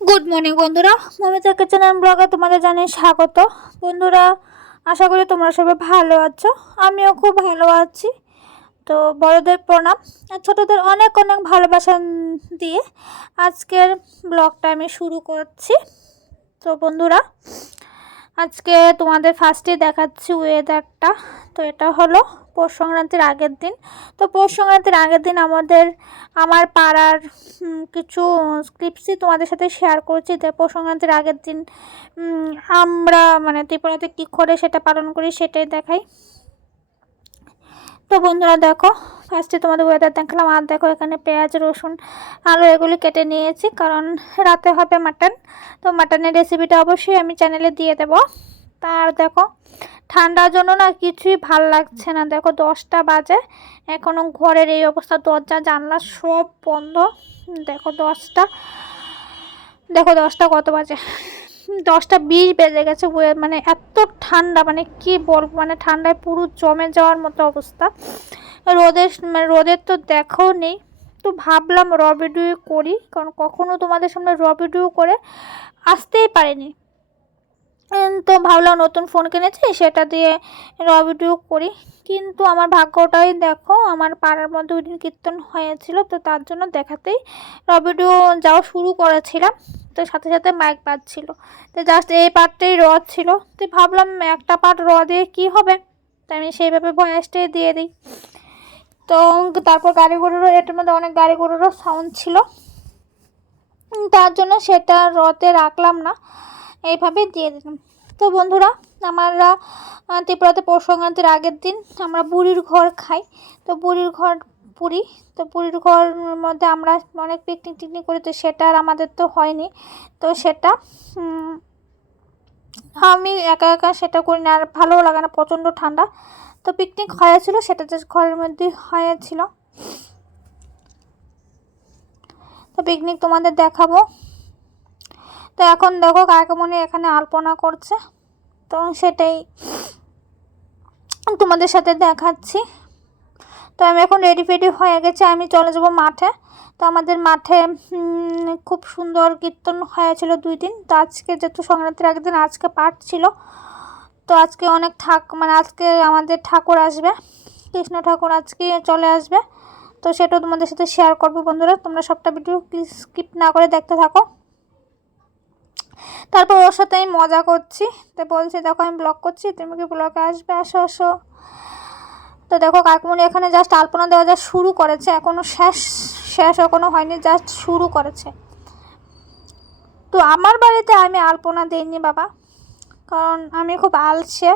Good morning বন্ধুরা। Momita kitchen ব্লগে তোমাদের জানাই স্বাগত। বন্ধুরা, আশা করি তোমরা সবাই ভালো আছো। আমিও খুব ভালো আছি। তো বড়দের প্রণাম। আর ছোটোদের অনেক অনেক ভালোবাসা দিয়ে আজকের ব্লগটা আমি শুরু করছি। তো বন্ধুরা আজকে তোমাদের ফার্স্টে দেখাচ্ছি ওয়েদারটা তো এটা হলো পৌষ সংক্রান্তির আগের দিন। তো পৌষ সংক্রান্তির আগের দিন আমাদের, আমার পাড়ার কিছু ক্লিপসই তোমাদের সাথে শেয়ার করছি তো পৌষ সংক্রান্তির আগের দিন আমরা মানে ত্রিপুরাতে কী করে সেটা পালন করি সেটাই দেখাই। তো বন্ধুরা দেখো ফার্স্টে তোমাদের ওয়েদার দেখালাম, আর দেখো এখানে পেঁয়াজ, রসুন, আলু এগুলি কেটে নিয়েছি, কারণ রাতে হবে মাটন তো মাটনের রেসিপিটা অবশ্যই আমি চ্যানেলে দিয়ে দেব। তার দেখো, ঠান্ডার জন্য না কিছুই ভালো লাগছে না। দেখো, দশটা বাজে। এখনও ঘরের এই অবস্থা, দরজা, জানলা সব বন্ধ। দেখো, দশটা দেখো, দশটা কত বাজে? দশটা বিশ বেজে গেছে মানে এত ঠান্ডা মানে কি বলব মানে ঠান্ডায় পুরো জমে যাওয়ার মতো অবস্থা। রোদের মানে রোদের তো দেখাও নেই। তো ভাবলাম র ভিডিও করি, কারণ কখনো তোমাদের সামনে র ভিডিও করে আসতেই পারিনি। তো ভাবলাম নতুন ফোন কিনেছি, সেটা দিয়ে র ভিডিও করি। কিন্তু আমার ভাগ্যটাই দেখো, আমার পাড়ার মধ্যে ওই দিন কীর্তন হয়েছিল, তো তার জন্য দেখাতেই র ভিডিও যাওয়া শুরু করেছিলাম। তো সাথে সাথে মাইক বাজছিল। তো জাস্ট এই পার্টটাই র ছিল। তো ভাবলাম একটা পার্ট র দিয়ে কী হবে? তো আমি সেইভাবে ভয়েসটাই দিয়ে দিই। তো তারপর গাড়ি গরুরও এটার মধ্যে অনেক গাড়ি গরুরও সাউন্ড ছিল তার জন্য সেটা রতে রাখলাম না। এইভাবে দিয়ে দিলাম। তো বন্ধুরা, আমরা ত্রিপুরাতে পৌষ সংক্রান্তির আগের দিন আমরা বুড়ির ঘর খাই। তো বুড়ির ঘর পুরী। তো বুড়ির ঘর মধ্যে আমরা অনেক পিকনিক টিকনিক করি, তো সেটা আর আমাদের তো হয়নি। তো সেটা আমি একা একা সেটা করি না। আর ভালোও লাগে না, প্রচণ্ড ঠান্ডা। তো পিকনিক হয়েছিল সেটা জাস্ট ঘরের মধ্যেই হয়েছিল তো পিকনিক তোমাদের দেখাবো। তো এখন দেখো কাকামণি এখানে আলপনা করছে, তো সেটাই তোমাদের সাথে দেখাচ্ছি। তো আমি এখন রেডি ফেডি হয়ে গেছে, আমি চলে যাব মাঠে। তো আমাদের মাঠে খুব সুন্দর কীর্তন হয়েছিল দুই দিন। তো আজকে যেহেতু সংক্রান্তির আগের দিন, আজকে পাঠ ছিল। তো আজকে অনেক ঠাক মানে আজকে আমাদের ঠাকুর আসবে, কৃষ্ণ ঠাকুর আজকে চলে আসবে। তো সেটাও তোমাদের সাথে শেয়ার করব বন্ধুরা, তোমরা সবটা ভিডিও স্কিপ না করে দেখতে থাকো। তারপর ওর সাথে আমি মজা করছি, তো বলছি, দেখো, আমি ব্লগ করছি, তুমি কি ব্লগে আসবে? আসো আসো। তো দেখো কাকুমনি এখানে জাস্ট আলপনা দেওয়া যা শুরু করেছে এখনও শেষ শেষ এখনও হয়নি জাস্ট শুরু করেছে। তো আমার বাড়িতে আমি আলপনা দিইনি, বাবা। কারণ আমি খুব আলসে।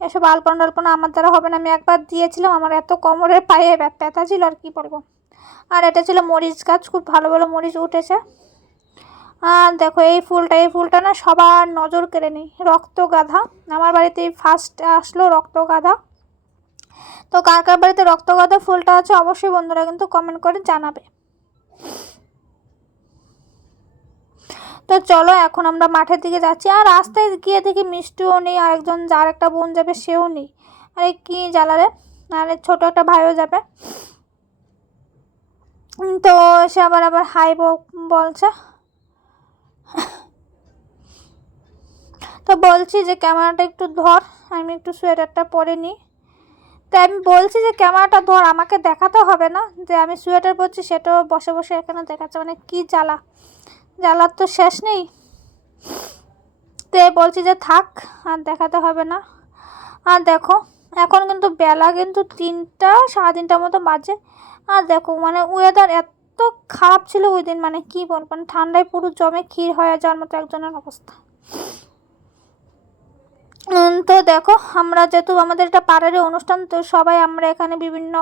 এসব আলপনা টালপনা আমার দ্বারা হবে না। আমি একবার দিয়েছিলাম, আমার এত কোমরের পায়ে ব্যথা ছিল আর কি বলব। আর এটা ছিল মরিচ গাছ, খুব ভালো ভালো মরিচ উঠেছে। আর দেখো, এই ফুলটা এই ফুলটা না সবার নজর কেড়ে নেই। রক্ত গাধা। আমার বাড়িতে ফার্স্ট আসলো রক্ত গাধা। তো কার কার বাড়িতে রক্ত গাধা ফুলটা আছে অবশ্যই বন্ধুরা কিন্তু কমেন্ট করে জানাবে। তো চলো এখন আমরা মাঠের দিকে যাচ্ছি। আর রাস্তায় গিয়ে দেখি মিষ্টিও নেই, আরেকজন যার একটা বোন যাবে সেও নেই। আরে কি জ্বালারে আরে ছোটো একটা ভাইও যাবে। তো সে আবার আবার হাই বলছে। তো বলছি যে ক্যামেরাটা একটু ধর, আমি একটু সোয়েটারটা পরে নিই। তো আমি বলছি যে ক্যামেরাটা ধর, আমাকে দেখাতে হবে না? যে আমি সোয়েটার পরছি, সেটাও বসে বসে এখানে দেখাচ্ছে। মানে কি জ্বালা? জ্বালার তো শেষ নেই। তো বলছি যে থাক, আর দেখাতে হবে না। আর দেখো, এখন কিন্তু বেলা কিন্তু তিনটা, সাড়ে তিনটার মতো বাজে। আর দেখো মানে ওয়েদার এত খারাপ ছিল ওই দিন মানে কি বলব মানে ঠান্ডায় পুরো জমে ক্ষীর হয়ে যাওয়ার মতো একজনের অবস্থা। তো দেখো, আমরা যেহেতু আমাদের এটা পাড়ারই অনুষ্ঠান, তো সবাই আমরা এখানে বিভিন্ন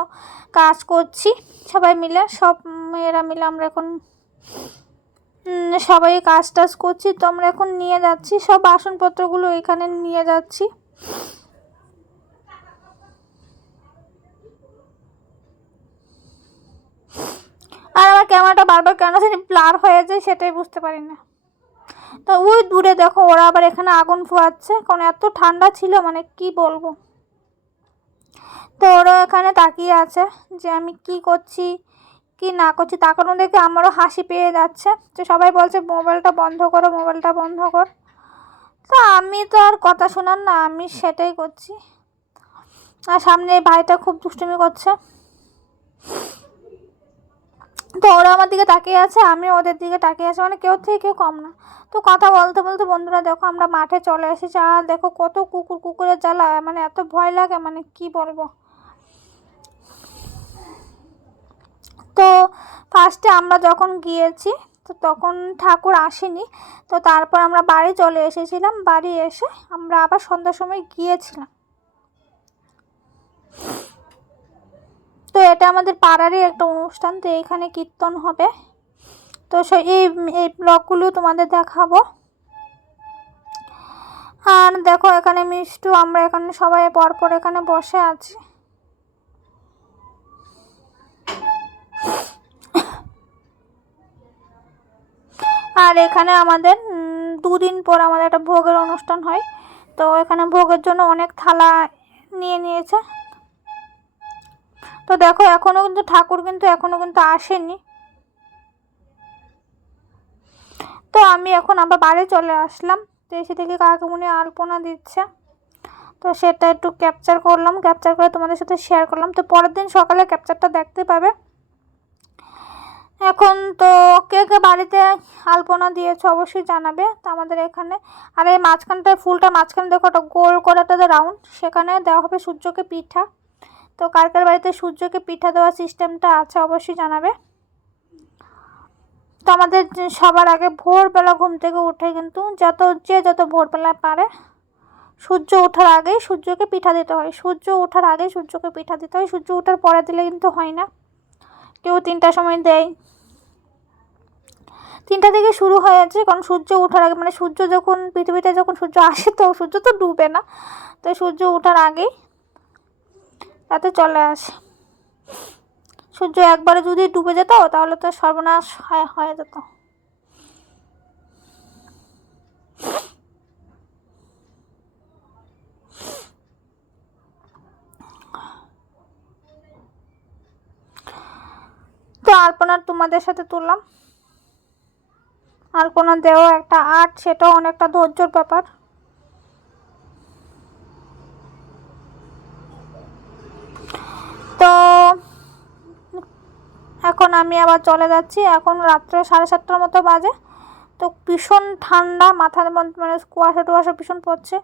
কাজ করছি, সবাই মিলে, সব মেয়েরা মিলে আমরা এখন সবাই কাজ টাজ করছি, তো আমরা এখন নিয়ে যাচ্ছি। সব বাসনপত্রগুলো এখানে নিয়ে যাচ্ছি। আর আমার ক্যামেরাটা বারবার কেন জানি ব্লার হয়ে যায় সেটাই বুঝতে পারি না। তো ওই দূরে দেখো, ওরা আবার এখানে আগুন ফোয়াচ্ছে। কারণ এত ঠান্ডা ছিল মানে কি বলব? তো ওরা এখানে তাকিয়ে আছে যে আমি কি করছি। কি না করছি তাকানো দেখে আমারও হাসি পেয়ে যাচ্ছে। তো সবাই বলছে, মোবাইলটা বন্ধ করো, মোবাইলটা বন্ধ কর। তো আমি তো আর কথা শোনার না, আমি সেটাই করছি। আর সামনে এই ভাইটা খুব দুষ্টুমি করছে। তো ওরা আমার দিকে তাকিয়ে আছে, আমি ওদের দিকে তাকিয়ে আছি মানে কেউ থেকে কেউ কম না। তো কথা বলতে বলতে বন্ধুরা, দেখো আমরা মাঠে চলে এসেছি, আর দেখো কত কুকুর কুকুরের জ্বালা মানে এত ভয় লাগে মানে কি বলব? তো ফার্স্টে আমরা যখন গিয়েছি, তো তখন ঠাকুর আসেনি। তো তারপর আমরা বাড়ি চলে এসেছিলাম। বাড়ি এসে আমরা আবার সন্ধ্যার সময় গিয়েছিলাম। তো এটা আমাদের পাড়ারই একটা অনুষ্ঠান, তো এইখানে কীর্তন হবে। তো সেই এই এই তোমাদের দেখাবো। আর দেখো এখানে মিষ্টু, আমরা এখানে সবাই পরপর এখানে বসে আছি। আর এখানে আমাদের দুদিন পর আমাদের একটা ভোগের অনুষ্ঠান হয়। তো এখানে ভোগের জন্য অনেক থালা নিয়ে নিয়েছে। তো দেখো এখনও কিন্তু ঠাকুর কিন্তু এখনও কিন্তু আসেনি। তো আমি এখন আবার বাড়ি চলে আসলাম। তো এসে থেকে কাকুমনি আলপনা দিচ্ছে। তো সেটা একটু ক্যাপচার করলাম। ক্যাপচার করে তোমাদের সাথে শেয়ার করলাম। তো পরের দিন সকালে ক্যাপচারটা দেখতে পাবে। এখন তো কে কে বাড়িতে আলপনা দিয়েছ অবশ্যই জানাবে তো আমাদের এখানে। আর এই মাঝখানটায়, ফুলটা মাঝখানে দেখো একটা গোল করে একটা রাউন্ড সেখানে দেওয়া হবে সূর্যকে পিঠা। তো কার কার বাড়িতে সূর্যকে পিঠা দেওয়ার সিস্টেমটা আছে অবশ্যই জানাবে। তো আমাদের সবার আগে ভোরবেলা ঘুম থেকে উঠে কিন্তু যত, যে যত ভোরবেলা পারে, সূর্য ওঠার আগেই সূর্যকে পিঠা দিতে হয়। সূর্য ওঠার আগেই সূর্যকে পিঠা দিতে হয়। সূর্য ওঠার পরে দিলে কিন্তু হয় না। কেউ তিনটার সময় দেয় তিনটা থেকে শুরু হয়েছে কারণ সূর্য ওঠার আগে মানে সূর্য যখন, পৃথিবীতে যখন সূর্য আসে, তো সূর্য তো ডুবে না। তো সূর্য ওঠার আগেই তাতে চলে আসে। সূর্য একবারে যদি ডুবে যেত, তাহলে তো সর্বনাশ হয়, হয়ে যেত। তো আলপনা তোমাদের সাথে তুললাম। আলপনা দেওয়া একটা আর্ট সেটাও অনেকটা ধৈর্যর ব্যাপার। তো এখন আমি আবার চলে যাচ্ছি। এখন রাত্রে সাড়ে সাতটার মতো বাজে। তো ভীষণ ঠান্ডা, মাথার মধ্যে মানে কুয়াশা টুয়াশা ভীষণ পড়ছে।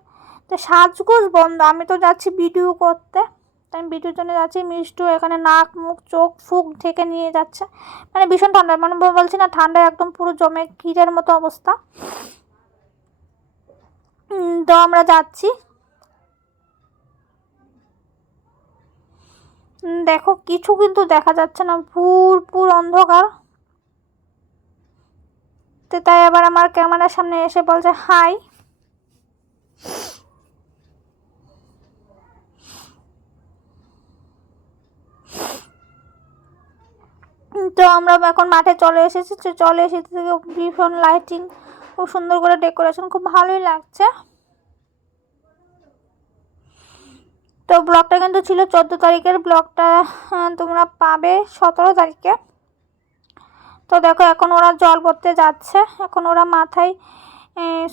তো সাজগোজ বন্ধ। আমি তো যাচ্ছি ভিডিও করতে। তাই আমি ভিডিওর জন্য যাচ্ছি। মিষ্টু এখানে নাক, মুখ, চোখ, ফুক ঢেকে নিয়ে যাচ্ছে। মানে ভীষণ ঠান্ডা। মানে বলছি না, ঠান্ডায় একদম পুরো জমে ক্ষীরের মতো অবস্থা। তো আমরা যাচ্ছি। দেখো, কিছু কিন্তু দেখা যাচ্ছে না। পুর অন্ধকার। তো তাই আবার আমার ক্যামেরার সামনে এসে বলছে, হাই। তো আমরা এখন মাঠে চলে এসেছি চলে এসেছি থেকে ভীষণ লাইটিং খুব সুন্দর করে ডেকোরেশন খুব ভালোই লাগছে। তো ব্লগটা কিন্তু ছিল চোদ্দ তারিখের ব্লগটা তোমরা পাবে সতেরো তারিখে। তো দেখো, এখন ওরা জল ভরতে যাচ্ছে, এখন ওরা মাথায়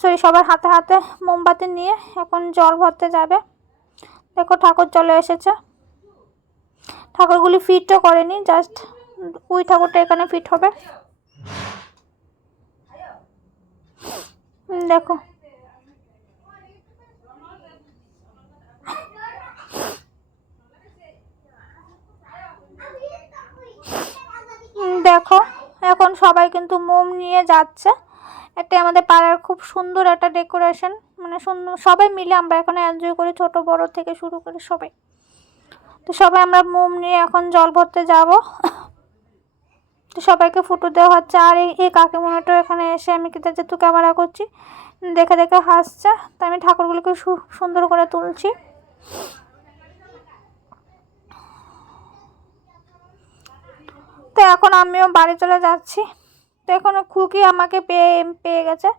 সরি সবার হাতে হাতে মোমবাতি নিয়ে এখন জল ভরতে যাবে। দেখো, ঠাকুর চলে এসেছে। ঠাকুরগুলি ফিটও করেনি জাস্ট ওই ঠাকুরটা এখানে ফিট হবে। দেখো। দেখো, এখন সবাই কিন্তু মোম নিয়ে যাচ্ছে। একটা আমাদের পাড়ার খুব সুন্দর একটা ডেকোরেশন মানে সুন্দর, সবাই মিলে আমরা এখানে এনজয় করি ছোট, বড় থেকে শুরু করে সবাই। তো সবাই আমরা মোম নিয়ে এখন জল ভরতে যাব। তো সবাইকে ফটো দেওয়া হচ্ছে। আর এই কাকিমুনাটাও এখানে এসে আমি কিন্তু যেহেতু ক্যামেরা করছি, দেখে দেখে হাসছে। তো আমি ঠাকুরগুলোকে সুন্দর করে তুলছি। তো এখন আমিও বাড়ি চলে যাচ্ছি। তো এখন খুকি আমাকে পেয়ে পেয়ে গেছে।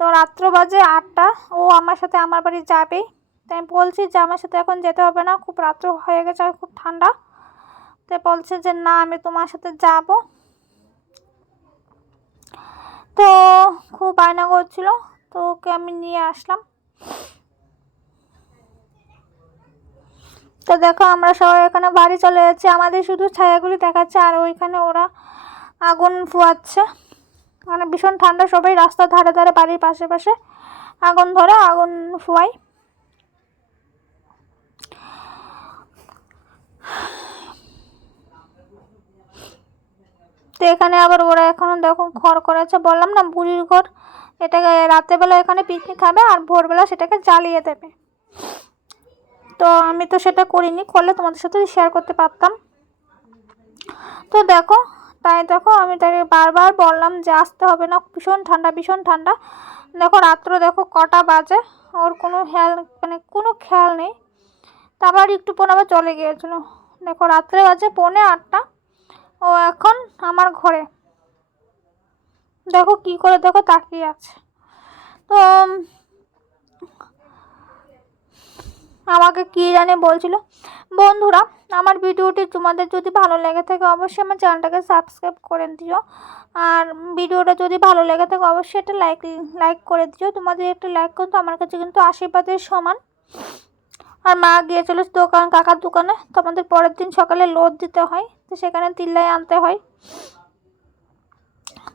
তো রাত্র বাজে আটটা। ও আমার সাথে আমার বাড়ি যাবেই তাই আমি বলছি যে আমার সাথে এখন যেতে হবে না। খুব রাত্র হয়ে গেছে আর খুব ঠান্ডা। তো বলছে যে না, আমি তোমার সাথে যাব। তো খুব বায়না করছিল, তো ওকে আমি নিয়ে আসলাম। তো দেখো আমরা সবাই এখানে বাড়ি চলে যাচ্ছি, আমাদের শুধু ছায়াগুলি দেখাচ্ছে আর ওইখানে ওরা আগুন ফুয়াচ্ছে। মানে ভীষণ ঠান্ডা, সবাই রাস্তার ধারে ধারে বাড়ির পাশে পাশে আগুন ধরে আগুন ফুয়াই তো এখানে আবার ওরা এখনও দেখো ঘর করেছে, বললাম না বুড়ির ঘর। এটাকে রাতেরবেলা এখানে পিকনিক খাবে আর ভোরবেলা সেটাকে জ্বালিয়ে দেবে। তো আমি তো সেটা করিনি, করলে তোমাদের সাথে শেয়ার করতে পারতাম। তো দেখো, তাই দেখো আমি তাকে বারবার বললাম যে আসতে হবে না, ভীষণ ঠান্ডা ভীষণ ঠান্ডা। দেখো রাত্র দেখো কটা বাজে, ওর কোনো খেয়াল মানে কোনো খেয়াল নেই। তারপর একটু পর আবার চলে গিয়েছিল। দেখো রাত্রে বাজে পৌনে আটটা। ও এখন আমার ঘরে। দেখো কি করে দেখো তাকিয়ে আছে। তো আমাকে কি জানে বলছিল, বন্ধুরা, আমার ভিডিওটি তোমাদের যদি ভালো লেগে থাকে, অবশ্যই আমার চ্যানেলটাকে সাবস্ক্রাইব করে দিও। আর ভিডিওটা যদি ভালো লেগে থাকে, অবশ্যই একটা লাইক লাইক করে দিও। তোমাদের একটা লাইক কিন্তু আমার কাছে কিন্তু আশীর্বাদের সমান। আর মা গিয়েছিল দোকান কাকার দোকানে। তো আমাদের পরের দিন সকালে লোদ দিতে হয়, তো সেখানে তিল্লাই আনতে হয়।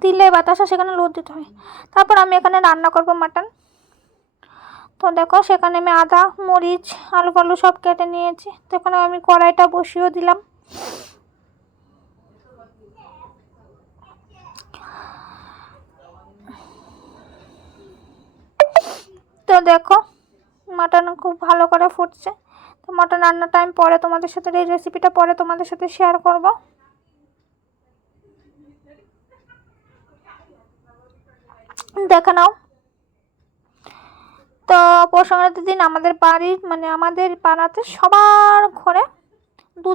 তিল্লাই বাতাসা সেখানে লোদ দিতে হয়। তারপর আমি এখানে রান্না করব মাটন তো দেখো, সেখানে আমি আদা, মরিচ আলু ফালু সব কেটে নিয়েছি। তো এখানে আমি কড়াইটা বসিয়েও দিলাম। তো দেখো মাটন খুব ভালো করে ফুটছে। তো মাটন রান্নার টাইম পরে তোমাদের সাথে এই রেসিপিটা পরে তোমাদের সাথে শেয়ার করব। দেখে নাও। তো পৌষ দিন আমাদের বাড়ির মানে আমাদের পাড়াতে সবার ঘরে দু